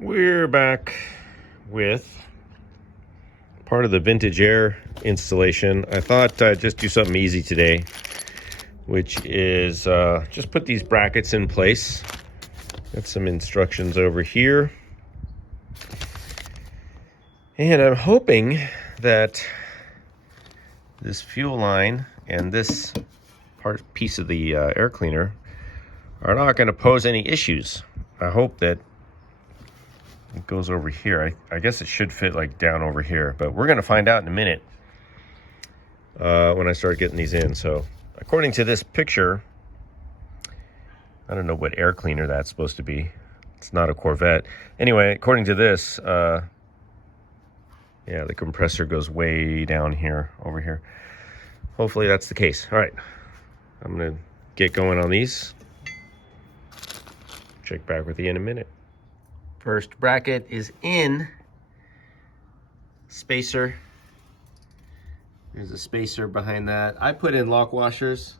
We're back with part of the vintage air installation. I thought I'd just do something easy today, which is just put these brackets in place. Got some instructions over here. And I'm hoping that this fuel line and this piece of the air cleaner are not going to pose any issues. I hope that it goes over here. I guess it should fit like down over here, but we're going to find out in a minute when I start getting these in. So according to this picture, I don't know what air cleaner that's supposed to be. It's not a Corvette. Anyway, according to this, yeah, the compressor goes way down here, over here. Hopefully that's the case. All right, I'm gonna get going on these. Check back with you in a minute. First bracket is in. Spacer. There's a spacer behind that. I put in lock washers,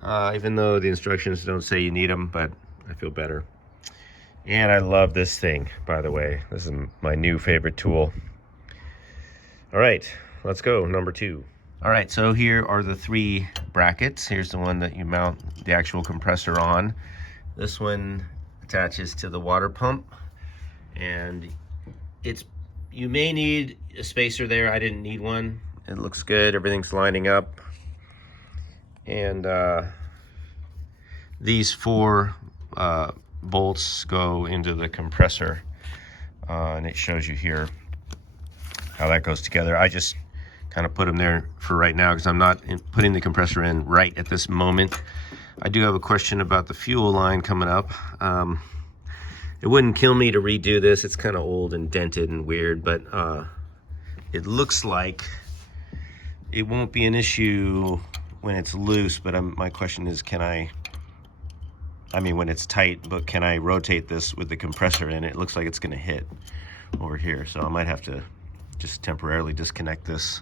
even though the instructions don't say you need them, but I feel better. And I love this thing, by the way. This is my new favorite tool. All right, let's go, number 2. All right, so here are the 3 brackets. Here's the one that you mount the actual compressor on. This one attaches to the water pump, and you may need a spacer there. I didn't need one. It looks good, everything's lining up. And these 4 bolts go into the compressor, and it shows you here how that goes together. I just kind of put them there for right now because I'm not putting the compressor in right at this moment. I do have a question about the fuel line coming up. It wouldn't kill me to redo this. It's kind of old and dented and weird, but it looks like it won't be an issue when it's loose. But my question is, I mean when it's tight, but can I rotate this with the compressor in? It looks like it's going to hit over here, so I might have to just temporarily disconnect this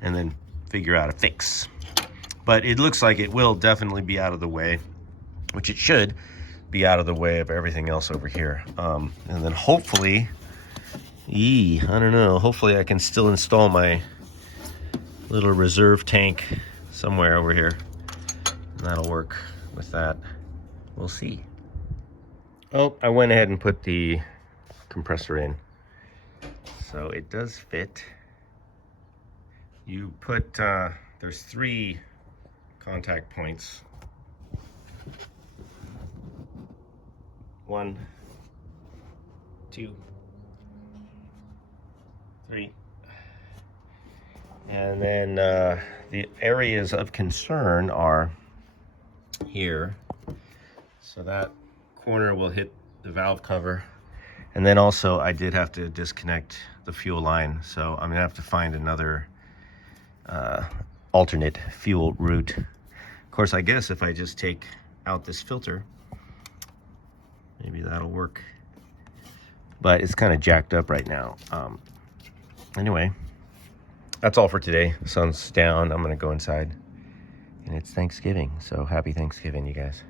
and then figure out a fix. But it looks like it will definitely be out of the way, which it should be out of the way of everything else over here. And then hopefully, I don't know, hopefully I can still install my little reserve tank somewhere over here. And that'll work with that. We'll see. Oh, I went ahead and put the compressor in. So it does fit. You put, there's 3 contact points. 1, 2, 3. And then the areas of concern are here. So that corner will hit the valve cover. And then also I did have to disconnect the fuel line. So I'm gonna have to find another alternate fuel route. Of course, I guess if I just take out this filter, maybe that'll work. But it's kind of jacked up right now. Anyway, that's all for today. The sun's down. I'm gonna go inside. And it's Thanksgiving, so happy Thanksgiving, you guys.